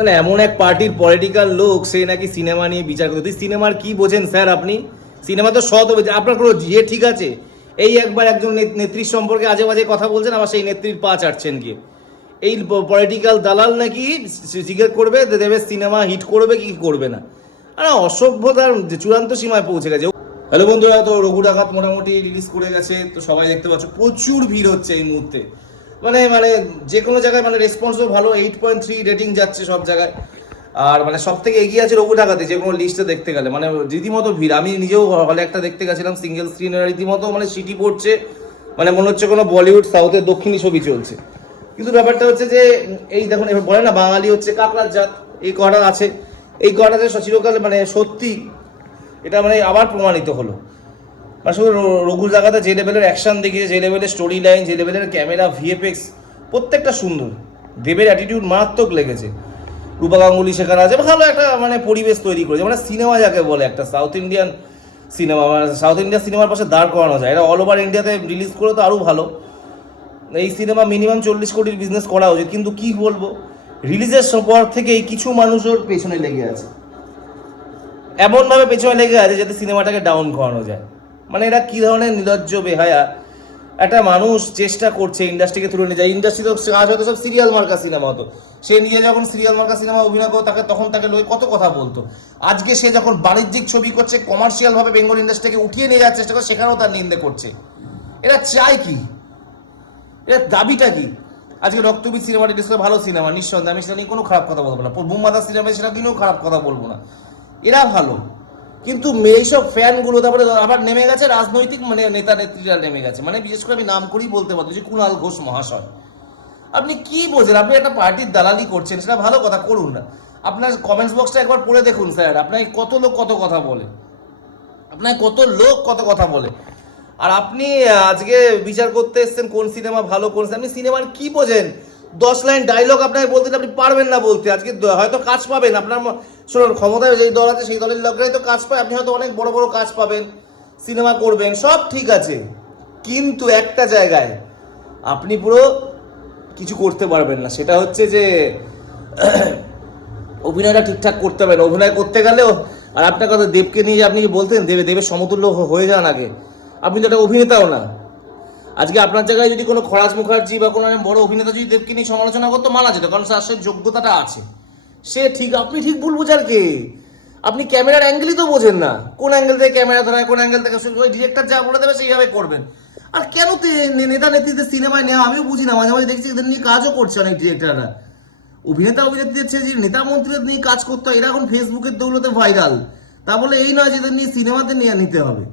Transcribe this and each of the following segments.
তাহলে এমন এক পার্টির পলিটিক্যাল লোক, সে নাকি সিনেমা নিয়ে বিচার করতে। সিনেমার কি বোঝেন স্যার আপনি? সিনেমা তো সৎ হবে আপনার কোনো ইয়ে ঠিক আছে? এই একবার একজন নেত্রীর সম্পর্কে আজে বাজে কথা বলছেন, আবার সেই নেত্রীর পা চাটছেন গিয়ে। এই পলিটিক্যাল দালাল নাকি জিজ্ঞেস করবে দেবে সিনেমা হিট করবে কি করবে না? আর অসভ্যতার চূড়ান্ত সীমায় পৌঁছে গেছে। হ্যালো বন্ধুরা, তো রঘু ডাকাত মোটামুটি রিলিজ করে গেছে। তো সবাই দেখতে পাচ্ছ, প্রচুর ভিড় হচ্ছে এই মুহূর্তে। মানে মানে যে কোনো জায়গায় মানে রেসপন্সও ভালো এইট পয়েন্ট থ্রি রেটিং যাচ্ছে সব জায়গায়। আর মানে সব থেকে এগিয়ে আছে রঘু ডাকাতে যে কোনো লিস্টে দেখতে গেলে। মানে রীতিমতো ভিড়। আমি নিজেও হলে একটা দেখতে গেছিলাম সিঙ্গেল স্ক্রিনের রীতিমতো মানে সিটি পড়ছে মানে মনে হচ্ছে কোনো বলিউড সাউথের দক্ষিণী ছবি চলছে। কিন্তু ব্যাপারটা হচ্ছে যে, এই দেখুন, এবার বলে না, বাঙালি হচ্ছে কাকড়ার জাত। এই কটা আছে। এই কটা যে চিরকাল মানে সত্যি এটা মানে আবার প্রমাণিত হলো। মানে শুধু র- রঘুর জায়গাতে যে লেভেলের অ্যাকশন দেখিয়েছে, যে লেভেলের স্টোরি লাইন যে লেভেলের ক্যামেরা ভিএফএক্স প্রত্যেকটা সুন্দর। দেবের অ্যাটিটিউড মারাত্মক লেগেছে। রূপা গাঙ্গুলি সেখানে আছে। ভালো একটা মানে পরিবেশ তৈরি করেছে। মানে সিনেমা যাকে বলে, একটা সাউথ ইন্ডিয়ান সিনেমা মানে সাউথ ইন্ডিয়ান সিনেমার পাশে দাঁড় করানো যায়। এটা অল ওভার ইন্ডিয়াতে রিলিজ করে তো আরও ভালো। এই সিনেমা মিনিমাম চল্লিশ কোটির বিজনেস করা উচিত। কিন্তু কি বলব? রিলিজের পর থেকেই কিছু মানুষের পেছনে লেগে আছে। এমনভাবে পেছনে লেগে আছে যাতে সিনেমাটাকে ডাউন করানো যায়। মানে এরা কী ধরনের নির্লজ্জ বেহায়া? একটা মানুষ চেষ্টা করছে ইন্ডাস্ট্রিকে তুলে নিয়ে যায়। ইন্ডাস্ট্রি তো আজ হয়তো সব সিরিয়াল মার্কা সিনেমা হতো। সে নিজে যখন সিরিয়াল মার্কা সিনেমা অভিনয় করতো তাকে তখন তাকে লোক কত কথা বলতো। আজকে সে যখন বাণিজ্যিক ছবি করছে কমার্শিয়াল ভাবে বেঙ্গল ইন্ডাস্ট্রিকে উঠিয়ে নিয়ে যাওয়ার চেষ্টা করছে সেখানেও তার নিন্দে করছে। এরা চায় কি? এরা দাবিটা কি? আজকে রক্তবীর সিনেমাটি ডিসপ্লে ভালো সিনেমা নিঃসন্দেহে। আমি সেটা নিয়ে কোনো খারাপ কথা বলব না। বুম্বাদা সিনেমা সেটা নিয়েও খারাপ কথা বলব না। এরা ভালো। কিন্তু এইসব ফ্যানগুলো তারপরে আবার নেমে গেছে রাজনৈতিক মানে নেতা নেত্রীরা নেমে গেছে। মানে বিশেষ করে আমি নাম করেই বলতে পারব যে কুণাল ঘোষ মহাশয়। আপনি কি বোঝেন আপনি একটা পার্টির দালালি করছেন, সেটা ভালো কথা, করুন না। আপনার কমেন্টস বক্সটা একবার পড়ে দেখুন, স্যার। আপনার কত লোক কত কথা বলে। আপনার কত লোক কত কথা বলে। আর আপনি আজকে বিচার করতে এসছেন, কোন সিনেমা ভালো কোন আপনি সিনেমার কি বোঝেন? দশ লাইন ডায়লগ আপনাকে বলতে আপনি পারবেন না বলতে। আজকে হয়তো কাজ পাবেন। আপনার শুনুন, ক্ষমতায় যেই দল আছে, সেই দলের লোকরাই তো কাজ পায়। আপনি হয়তো অনেক বড় বড় কাজ পাবেন, সিনেমা করবেন, সব ঠিক আছে। কিন্তু একটা জায়গায় আপনি পুরো কিছু করতে পারবেন না। সেটা হচ্ছে যে, অভিনয়টা ঠিকঠাক করতে পারেন অভিনয় করতে গেলেও, আর আপনার কথা দেবকে নিয়ে আপনি কি বলতেন? দেবে দেবের সমতুল্য হয়ে যান আগে। আপনি তো একটা অভিনেতাও না। আজকে আপনার জায়গায় যদি কোনো খরাজ মুখার্জি বা কোনো বড় অভিনেতা যদি দেবকে নিয়ে সমালোচনা করতো মানা যেত কারণ তার সে যোগ্যতাটা আছে। সে ঠিক, আপনি ঠিক ভুল বোঝার কে? আপনি ক্যামেরার অ্যাঙ্গেলই তো বোঝেন না। কোন অ্যাঙ্গেল থেকে ক্যামেরা ধরায়, কোন অ্যাঙ্গেল থেকে ওই ডিরেক্টর যা বলে দেবে সেইভাবে করবেন। আর কেন নেতা নেত্রীদের সিনেমায় নেওয়া? আমিও বুঝি না, মাঝে মাঝে দেখছি এদের নিয়ে কাজও করছে অনেক ডিরেক্টররা অভিনেতা অভিনেত্রীদের ছেড়ে যে নেতা মন্ত্রীদের নিয়ে কাজ করতে হয়, এরা এখন ফেসবুকের দৌলতে ভাইরাল তা বলে এই নয় যে এদের নিয়ে সিনেমাতে নিয়ে নিতে হবে।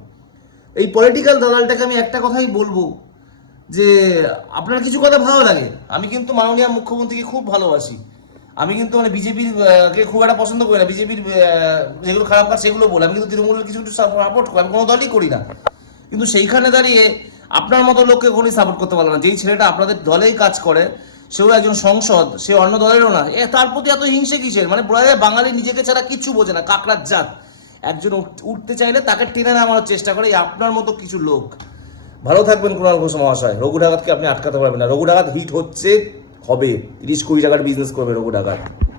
এই পলিটিক্যাল দালালটাকে আমি একটা কথাই বলব যে আপনার কিছু কথা ভালো লাগে। আমি কিন্তু মাননীয় মুখ্যমন্ত্রীকে খুব ভালোবাসি। আমি কিন্তু মানে বিজেপির কে খুব একটা পছন্দ করি না। বিজেপির যেগুলো খারাপ কাজ সেগুলো বলি। আমি কিন্তু তৃণমূলের কিছু কিছু সাপোর্ট করি। আমি কোনো দলই করি না। কিন্তু সেইখানে দাঁড়িয়ে আপনার মতো লোককে কোনোই সাপোর্ট করতে পারল না। যেই ছেলেটা আপনাদের দলেই কাজ করে, সেও একজন সংসদ, সে অন্য দলেরও না। এ তার প্রতি এত হিংসে কিসের? মানে বলা যায় বাঙালি নিজেকে ছাড়া কিচ্ছু বোঝে না। কাকড়ার জাত। একজন উঠ- উঠতে চাইলে তাকে টেনে নামানোর চেষ্টা করে। আপনার মতো কিছু লোক। ভালো থাকবেন কুণাল ঘোষ মহাশয়। রঘু ডাকাতকে আপনি আটকাতে পারবেন না। রঘু ডাকাত হিট হচ্ছে, হবে। তিরিশ কুড়ি টাকার বিজনেস করবে রঘু ডাকাত।